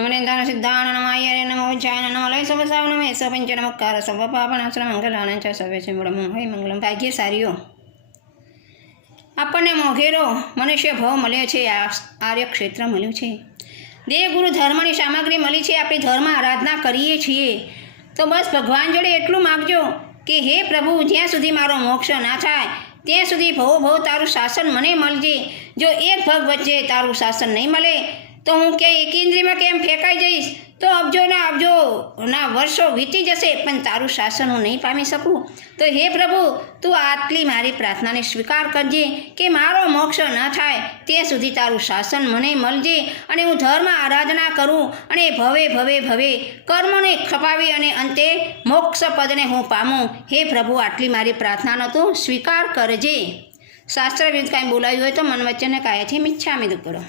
નમરેન્દ્ર સિદ્ધાણ નમાય નમો ઉચ્ચાય નમો લય સભ સાવ નમે સ પંચ નમસ્કાર સભ પાપનાશ્ર મંગલાન ચ સભે છે મળમ હૈ મંગલમ ભાગ્યશાળીઓ આપણને મોઘેરો મનુષ્ય ભાવ મળ્યો છે, આર્ય ક્ષેત્ર મળ્યું છે, દેવ ગુરુ ધર્મની સામગ્રી મળી છે, આપણે ધર્મ આરાધના કરીએ છીએ તો બસ ભગવાન જોડે એટલું માગજો કે હે પ્રભુ, જ્યાં સુધી મારો મોક્ષ ના થાય ત્યાં સુધી ભવ તારું શાસન મને મળજે. જો એક ભગ વચ્ચે તારું શાસન નહીં મળે તો હું ક્યાંય એકેન્દ્રીમાં કેમ ફેંકાઈ જઈશ, તો અબજોના વર્ષો વીતી જશે પણ તારું શાસન હું નહીં પામી શકું. તો હે પ્રભુ, તું આટલી મારી પ્રાર્થનાને સ્વીકાર કરજે કે મારો મોક્ષ ન થાય ત્યાં સુધી તારું શાસન મને મળજે અને હું ધર્મ આરાધના કરું અને ભવે કર્મને ખપાવી અને અંતે મોક્ષ પદને હું પામું. હે પ્રભુ, આટલી મારી પ્રાર્થનાનો તું સ્વીકાર કરજે. શાસ્ત્ર વિરુદ્ધ કાંઈ બોલાયું હોય તો મન વચ્ચેને કાયાથી મિચ્છામી દુક્કડો.